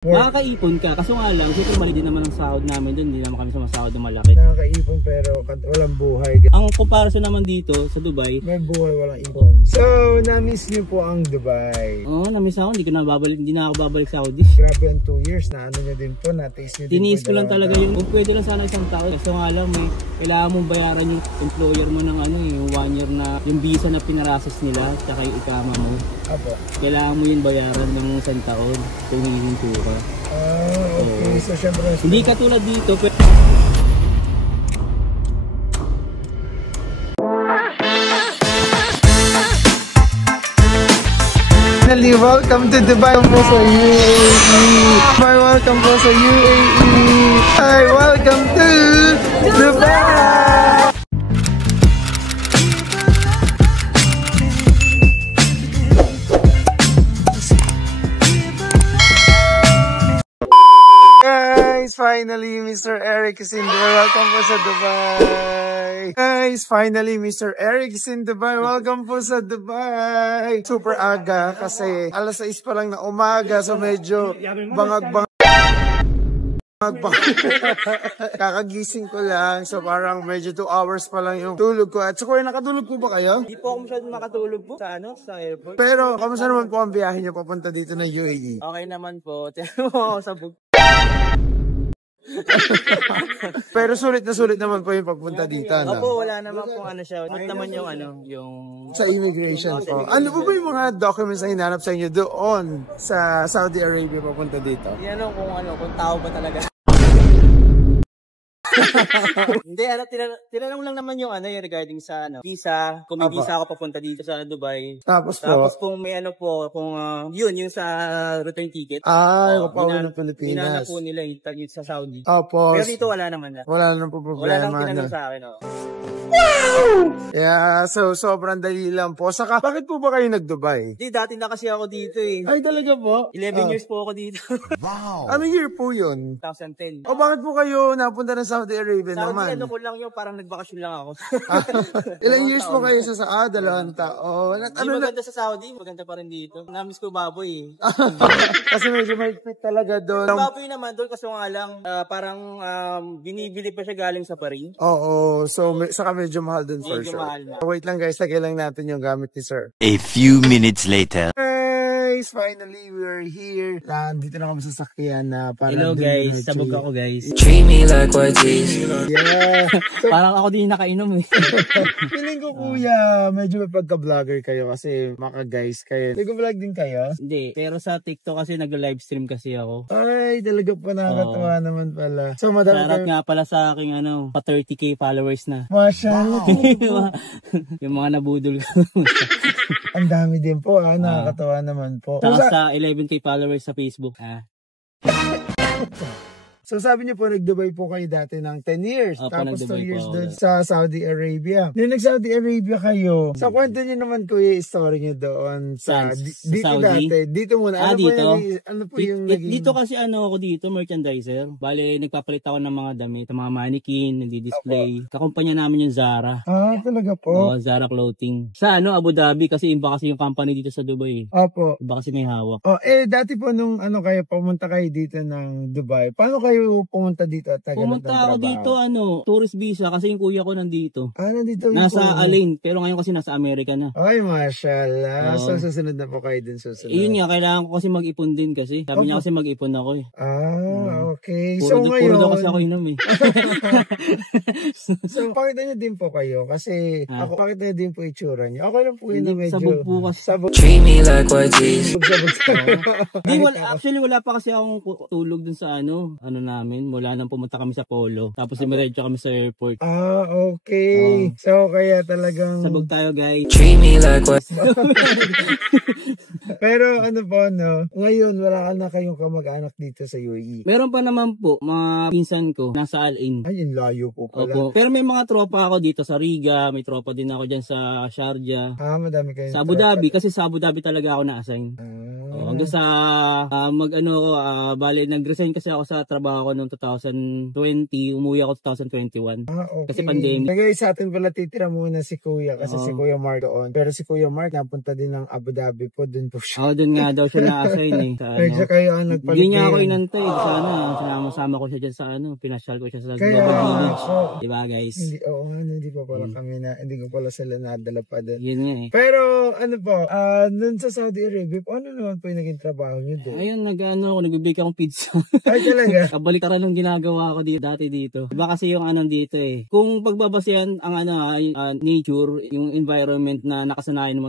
Makakaipon ka, kaso nga lang, siyempre mali din naman ang sahod namin doon, hindi naman kami sumasahod na malaki. Nakakaipon pero walang buhay. Ang comparison naman dito sa Dubai, may buhay, walang ipon. So, na-miss niyo po ang Dubai? Oo, na-miss ako, hindi na ako babalik sa Saudi. Grabe ang 2 years, na ano nyo din po, na-taste nyo din po. Tiniis ko lang talaga yun, kung pwede lang sana isang taon. Kaso nga lang, may kailangan mong bayaran yung employer mo ng ano, yung 1 year na, yung visa na pinarasas nila, tsaka yung ikama mo. Apo. Kailangan mo yun bayaran ng isang taon kung hihinto ka. Okay. So, syempre, hindi katulad dito. Welcome to Dubai po sa UAE. Welcome po sa UAE. Hi, welcome to Dubai. Guys, finally, Mr. Eric is in Dubai. Welcome po sa Dubai. Guys, finally, Mr. Eric is in Dubai. Welcome po sa Dubai. Super aga kasi alas 6 pa lang na umaga, so medyo bangag-bangag. Kakagising ko lang, so parang medyo 2 hours pa lang yung tulog ko. At so, kung nakatulog po ba kayo? Hindi po ako masyadong makatulog po sa airport. Pero, kamusta naman po ang biyahe niyo papunta dito ng UAE? Okay naman po. Tiyan mo ako sa bug. Pero sulit naman po yung pagpunta dito, no? Opo, wala naman po ano siya. Not naman yung yung... Sa immigration po. Ano po ba yung mga documents na hinanap sa inyo doon sa Saudi Arabia papunta dito? Yan kung tao ba talaga. Hindi, tinanong lang naman yung yung regarding sa visa, kung may visa ako papunta dito sa Dubai. Tapos kung may kung yung sa return ticket. Kung pauwi ng Pilipinas. Hinanap po nila yung sa Saudi. Tapos, pero dito wala naman na. Wala naman po problema. Wala lang tinanong sa akin. Yeah, so sobrang dali lang po. Saka, bakit po ba kayo nag-Dubai? Hindi, dati na kasi ako dito eh. Ay, talaga po? 11 years po ako dito. Wow! Anong year po yun? 2010. O bakit po kayo napunta ng Saudi Arabia naman? Saudi, ko lang yun, parang nagbakasyon lang ako. Ilang years po kayo sa Saudi? 2 taon. Maganda sa Saudi, maganda pa rin dito. Namiss ko baboy eh. Kasi medyo mahigpit talaga doon. Baboy naman doon, kasi nga lang, parang binibili pa siya galing sa Paris. Oo, so saka medyo mahal doon for sure. Wait lang guys, lagay lang natin yung gamit ni sir. A few minutes later. Guys, finally we're here. Dito na kami sa sakyan na Hello parang... guys, sabog ako guys. Treat me like what is. Yeah. Parang ako din nakainom eh. Feeling ko kuya, medyo may pagka-vlogger kayo kasi maka-guys kayo. Nag-vlog din kayo? Hindi, pero sa TikTok kasi nag-livestream kasi ako. Ay, talaga pa nakakatawa naman pala. So, madami kayo... nga pala sa aking pa 30k followers na. Mashallah. Yung mga nabudol ko. Ang dami din po, nakakatawa naman po. Sa 11k followers sa Facebook. So sabi niyo po, nag-Dubai po kayo dati ng 10 years. Tapos 2 years doon sa Saudi Arabia. Nung nag-Saudi Arabia kayo, sa kwento niyo naman ko yung story niyo doon sa dito Saudi? Dati. Dito muna. Ano po yung naging... Dito kasi ako dito, merchandiser. Bale, nagpapalit ako ng mga damit, ng mga mannequin, nagdi-display. Kakumpanya namin yung Zara. Talaga po? Zara Clothing. Sa Abu Dhabi, kasi iba kasi yung company dito sa Dubai. Opo. Iba kasi may hawak. Dati po nung kayo, pumunta kayo dito ng Dubai, paano kayo pumunta dito at pumunta ako dito tourist visa kasi yung kuya ko nandito. Nandito nasa Alain, pero ngayon kasi nasa Amerika na. Ay, mashallah. So susunod na po kayo din susunod. Yun nga, kailangan ko kasi mag-ipon din kasi. Sabi niya kasi mag-ipon ako eh. Okay. Puro daw kasi ako inom eh. So pakita niyo din po kayo kasi pakita niyo din po itsura niyo. Okay lang po yun na medyo sabog po kasi. Treat me like what is. Actually wala pa kasi akong tulog dun sa namin. Mula nang pumunta kami sa Polo. Tapos dumiretso kami sa airport. Okay. So kaya talagang... Sabog tayo guys. Treat me like what. Pero ngayon wala na kayong kamag-anak dito sa UAE. Meron pa naman po, mga pinsan ko, nasa Al-Ain. Ay, yung layo po pala. Opo. Pero may mga tropa ako dito sa Riga, may tropa din ako dyan sa Sharjah. Madami kayo. Sa Abu Dhabi, kasi sa Abu Dhabi talaga ako na-assign. Hanggang sa bali, nag-resign kasi ako sa trabaho ako noong 2020, umuwi ako 2021. Okay. Kasi pandemic. Nagay sa atin pala titira muna si Kuya kasi si Kuya Mark doon. Pero si Kuya Mark napunta din ng Abu Dhabi po, dun po siya. Doon nga daw siya na-assign eh. Sa, Nagsa kayo ang nagpalit. Hindi niya ako inantay. Sana, sinama-sama ko siya dyan sa pinasyal ko siya sa Kaya, diba guys? Hindi, hindi pa pala kami na, hindi ko pala sila nadala pa din. Yun nga eh. Pero, ano po, nun sa Saudi Arabia, ano naman po yung naging trabaho niyo doon? Ayun, nagbibig akong pizza. Ay, talaga? Kabaliktaran ng ginagawa ko dati dito. Diba kasi yung dito eh. Kung pagbabasihan ang nature, yung environment na nakasanayan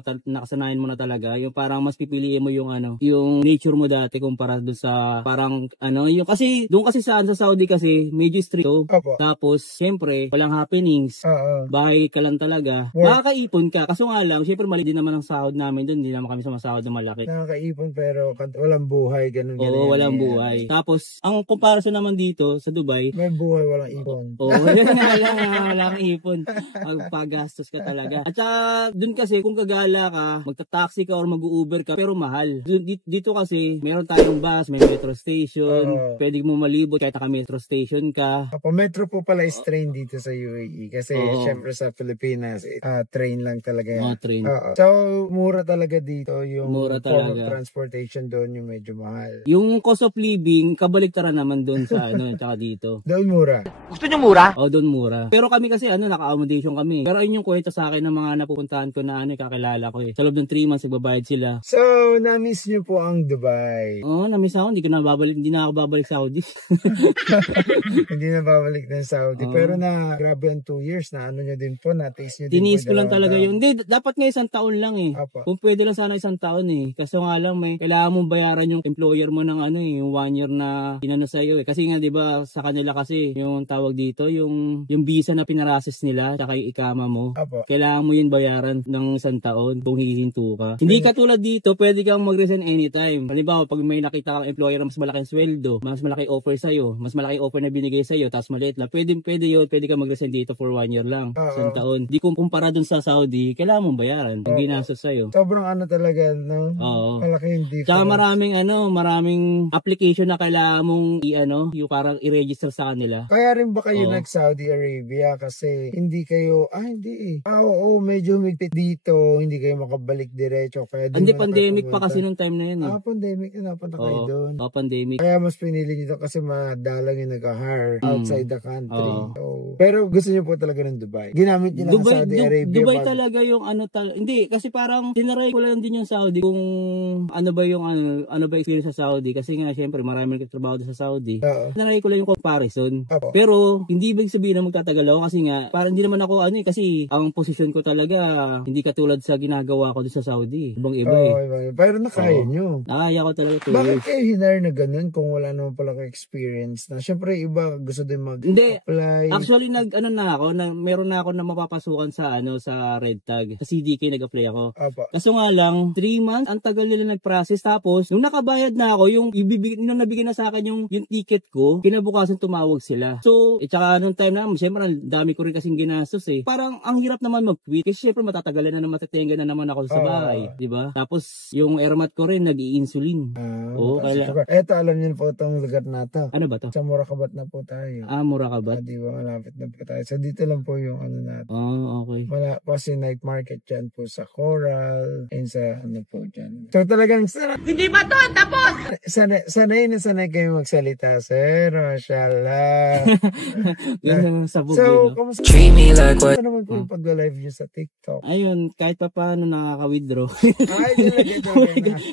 mo na talaga, yung parang mas pipiliin mo yung yung nature mo dati kumpara doon sa parang yung kasi doon kasi sa Saudi kasi medyo stricto. Tapos syempre walang happenings. Bahay ka lang talaga. Makakaipon ka. Kaso nga lang, syempre mali din naman ang sahod namin doon. Hindi naman kami sumasahod na malaki. Nakakaipon pero walang buhay, ganun. Oo, walang buhay. Tapos ang comparison naman dito sa Dubai, may buhay, walang ipon. Oo, walang ipon. Magpagastos ka talaga. At saka doon kasi kung gagala ka, magta-taxi ka or mag-Uber ka pero mahal. Dito kasi meron tayong bus, may metro station, pwede mo malibot kahit naka-metro station ka. Metro po pala is train dito sa UAE kasi syempre sa Pilipinas train lang talaga yan. Train. So mura talaga dito yung form of transportation doon yung medyo mahal. Yung cost of living kabaliktaran naman doon sa tsaka dito. Doon mura. Gusto nyo mura? Doon mura. Pero kami kasi naka-accommodation kami. Pero ayun yung kwento sa akin ng mga napupuntahan ko na kakilala ko eh. Sa loob ng 3 months nagbabayad sila. So, na-miss nyo po ang Dubai? Na-miss ako. Hindi na ako babalik Saudi. Hindi na babalik ng Saudi. Pero grabe ang 2 years na nyo din po, na-taste nyo din. Tiniis ko lang talaga yun. Hindi, dapat nga 1 taon lang eh. Apa. Kung pwede lang sana 1 taon eh. Kaso nga lang kailangan mong bayaran yung employer mo ng yung 1 year na inano sa'yo eh. Kasi nga 'di ba sa kanila kasi yung tawag dito, yung visa na pinarasis nila tsaka yung ikama mo. Apa. Kailangan mo yun bayaran ng 1 taon kung hihinto ka. Hindi katulad dito, pwede kang mag-resign anytime. Halimbawa, pag may nakita kang employer na mas malaking sweldo, mas malaki offer sa'yo, mas malaki offer na binigay sa'yo, tapos maliit lang, pwede yun, pwede kang mag-resign dito for 1 year lang. 1 taon. Di kumpara dun sa Saudi, kailangan mong bayaran yung ginastos sa'yo. Sobrang talaga, no? Oo. Malaking difference. Tsaka maraming application na kailangan mong yung parang i-register sa kanila. Kaya rin ba kayo nag-Saudi Arabia kasi hindi kayo, hindi eh. Oo, medyo humigpit dito, hindi kayo makabalik diretso. Hindi, pandemic pa kasi nung time na yun eh. Pandemic na napunta kayo doon. Pandemic. Kaya mas pinili nyo kasi madalang yung nag-hire outside the country. Pero gusto nyo po talaga ng Dubai. Ginamit nyo lang Saudi Arabia. Dubai talaga yung hindi, kasi parang tinaray ko lang din yung Saudi kung ano ba experience sa Saudi. Kasi nga, syempre, marami nagtatrabaho sa Saudi. Tinaray ko lang yung comparison. Pero, hindi ibig sabihin na magtatagal ako kasi nga, parang hindi naman ako kasi ang posisyon ko talaga, hindi katulad sa ginagawa ko doon sa Saudi. Ibang iba eh. Pero nakaya nyo. Nakaya ko talaga. Bakit kayo hinire na ganun kung wala naman pala ka-experience na? Syempre, iba gusto din mag-apply. Hindi. Actually, meron na ako na mapapasukan sa Red Tag. Sa CDK nag-apply ako. Kaso nga lang, 3 months, ang tagal nila nag-process. Tapos, nung nakabayad na ako, nung nabigyan na sa akin yung ticket ko, kinabukasan tumawag sila. So, tsaka nung time na, syempre, dami ko rin kasing ginastos eh. Parang, ang hirap naman mag-quit. Kasi syempre, matatagalan na matatenga na naman ako sa bahay. Diba? Tapos, yung airmat ko rin, nag-i-insulin. Eto, alam niyo po itong lugar na to. Ano ba to? Sa Murakabat na po tayo. Murakabat? Diba, malapit na po tayo. So, dito lang po yung natin. Okay. Wala po si night market dyan po sa Coral and sa po dyan. So, talagang hindi ba to? Tapos! Sanay kayo magsalita, sir. Mashallah. So, kamusta? Treat me like what? Ano naman po yung pag-live nyo sa TikTok? Ayun, kahit pa paano nakaka-withdraw.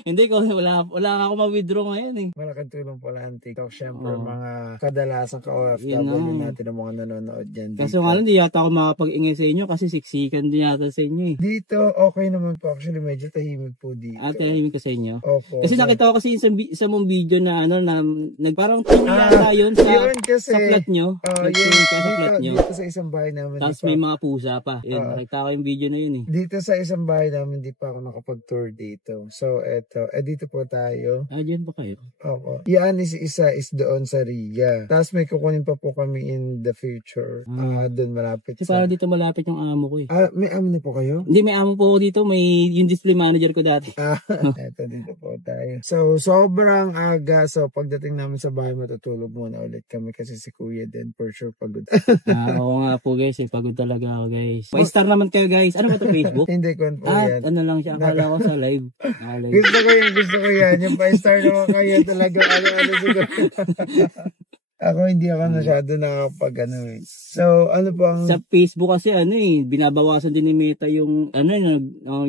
Hindi ko, wala ako ma-withdraw ngayon eh. Malaking tulong pala ang TikTok. Siyempre, mga kadalasang ka-OFW natin ang mga nanonood dyan. Kaso nga lang, di yata ako makapag-ingay sa inyo kasi siksikan din yata sa inyo eh. Dito, okay naman po. Actually, medyo tahimik po dito. Tahimik ka sa inyo? Opo. Kasi nakita ko kasi sa mong video na parang tumira yun sa flat nyo. Dito sa isang bahay namin. Tapos may mga pusa pa. Nakita ko yung video na yun eh. Dito sa isang bahay namin, di pa ako nakapag-tour dito. So, dito po tayo. Diyan pa kayo? Opo. Yan isa is doon sa Riga. Tapos may kukunin pa po kami in the future. Doon malapit. Kasi parang dito malapit yung amo ko eh. May amo na po kayo? Hindi, may amo po ako dito. May yung display manager ko dati. Eto, dito po tayo. So, sobrang aga. So, pagdating namin sa bahay, matutulog muna ulit kami kasi si Kuya din for sure pagod. Oo nga po guys, pagod talaga ako guys. Pa-star naman kayo guys. Ano ba to, Facebook? Hindi ko po yan. Ano lang siya, akala ko sa live. Gusto ko yan. Yung pa-star naman kayo talaga ano siguro. Ako hindi ako masyado nakapag So, ano po ang... Sa Facebook kasi binabawasan din ni Meta yung,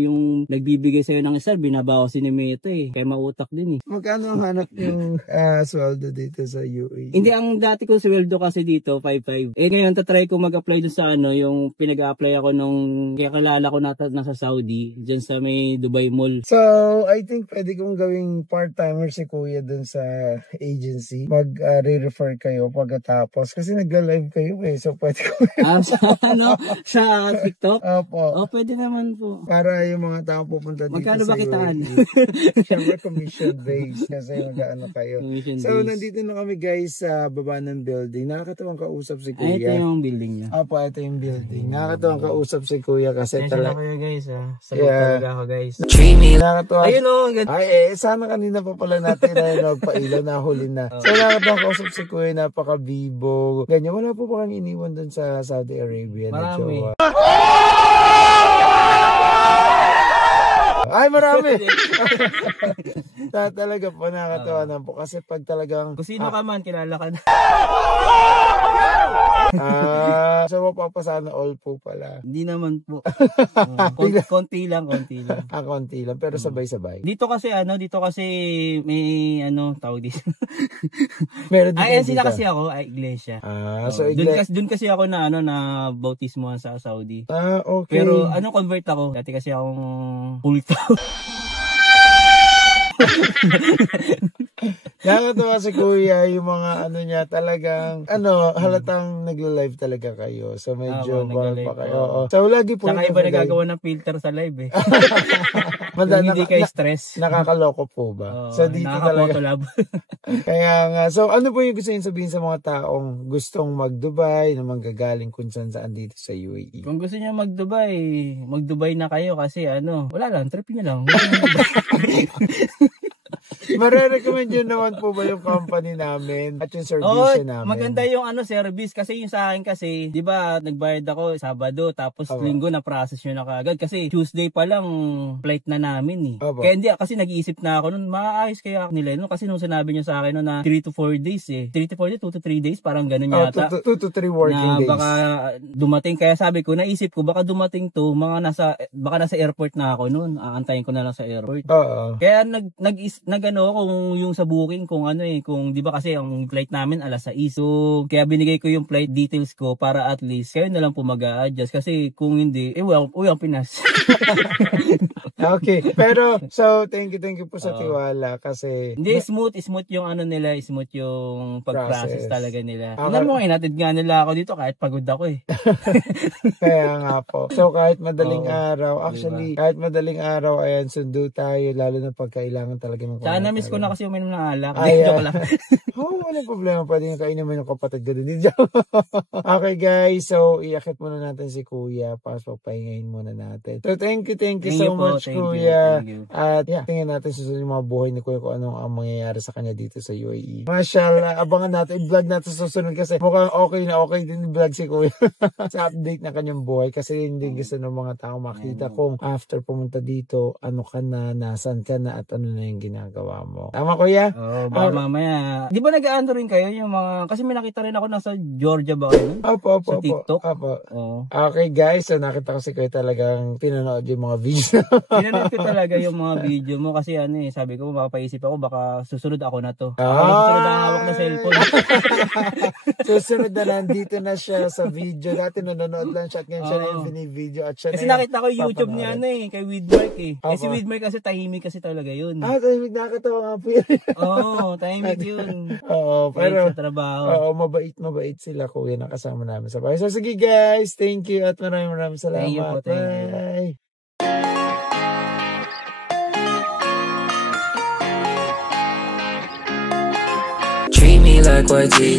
yung nagbibigay sa'yo ng star, binabawasan ni Meta Kaya mautak din Magkano ang hanap yung sweldo dito sa UAE? Hindi, ang dati ko sweldo kasi dito, 5.5. Ngayon, tatry ko mag-apply dun sa yung pinag-a-apply ako nung kakilala ko nasa Saudi, dyan sa may Dubai Mall. So, I think pwede kong gawing part-timer si Kuya dun sa agency. Mag-re-refer kayo pagkatapos kasi nagla-live kayo so pwede ko sa TikTok? Opo. Pwede naman po. Para yung mga tao pupunta dito magkano ba kitaan? Siyempre commission based kasi mag-ano kayo. So nandito na kami guys sa baba ng building. Nakakatawang kausap si Kuya. Ito yung building niya. Opo, ito yung building. Nakakatawang kausap si Kuya kasi talaga kayo guys Sagot talaga ako guys. Nakakatawa. Ayun sana kanina pa pala natin nagpailaw na huli na. So nakakatawang kausap si Kuya, napaka-bibo. Ganyan, wala po pa kang iniwan dun sa Saudi Arabia. Marami. Ay, marami! Talaga po, nakakatawa na po. Kasi pag talagang... Kung sino ka man, kilala ka na. So mapapasana all po pala. Hindi naman po. Konti lang. Konti lang, pero sabay-sabay. Dito kasi may tawag dito. Meron din INC na kasi ako, iglesia. So Dun kasi ako na bautismo sa Saudi. Okay. Pero convert ako. Dati kasi akong full tao. Nakakatawa si Kuya yung mga niya talagang halatang nagla-live talaga kayo. So medyo pa kayo. So lagi po saka iba nagagawa ng filter sa live hindi kayo stress. Nakakaloko po ba? So dito talaga. Kaya nga, so ano po yung gusto niyo sabihin sa mga taong gustong mag-Dubai na manggagaling kung saan dito sa UAE? Kung gusto niyo mag-Dubai na kayo kasi wala lang, trip niyo lang. Mare-recommend yun naman po ba yung company namin at yung service namin? Maganda yung service kasi yung sa akin kasi, di ba, nagbayad ako Sabado tapos Linggo na process nyo na kaagad kasi Tuesday pa lang flight na namin Kaya hindi, kasi nag-iisip na ako nun, maayos kaya nila nun kasi nung sinabi nyo sa akin na 3 to 4 days 3 to 4 days, 2 to 3 days, parang ganun yata. 2 to 3 working days. Baka dumating, kaya sabi ko, naisip ko, baka dumating to, baka nasa airport na ako nun, aantayin ko na lang sa airport. Kaya kung yung sa booking kung di ba kasi ang flight namin alas 6. So kaya binigay ko yung flight details ko para at least kayo na lang po mag-a-adjust kasi kung hindi uwi ang Pinas. Okay. Pero so thank you po sa tiwala kasi hindi smooth yung nila, smooth yung pag-process talaga nila. Tingnan mo inatid nga nila ako dito kahit pagod ako Kaya nga po. So kahit madaling araw, actually kahit madaling araw ayan sundo tayo lalo na pag kailangan talaga ng na-miss ko na kasi uminom ng alak. Joke lang. Walang problema. Pwede nga kainin mo yung kapatid ko din. Okay guys, so iakit muna natin si Kuya. Pahingahin muna natin. So thank you so much Kuya. At tingnan natin susunod yung mga buhay ni Kuya kung anong ang mangyayari sa kanya dito sa UAE. Mashallah, abangan natin. I-vlog natin susunod kasi mukhang okay din i-vlog si Kuya sa update na kanyang buhay kasi hindi gusto ng mga tao makita kung after pumunta dito, ano ka na, nasan ka na at ano na yung ginagawa mo. Tama Kuya? Baka mamaya. Di ba nag-aano rin kayo yung mga, kasi may nakita rin ako nasa Georgia ba kayo? Opo. Sa TikTok? Opo. Okay guys, so nakita ko si Kuya talagang pinanood yung mga video. Pinanood ko talaga yung mga video mo kasi sabi ko mapapaisip ako baka susunod ako na to. Susunod na hawak na cellphone. Susunod na nandito na siya sa video. Dati nanonood lang siya at ngayon siya na yung video at siya kasi nakita ko yung YouTube niya kay Widmark si Widmark kasi tahimik kasi talaga yun. Tahimik, nakakatawa nga po yun. Tahimik yun. Pero sa trabaho. mabait sila Kuya na kasama namin sa bahay. So sige guys, thank you at maraming salamat. Thank you po, Bye. Treat me like YG.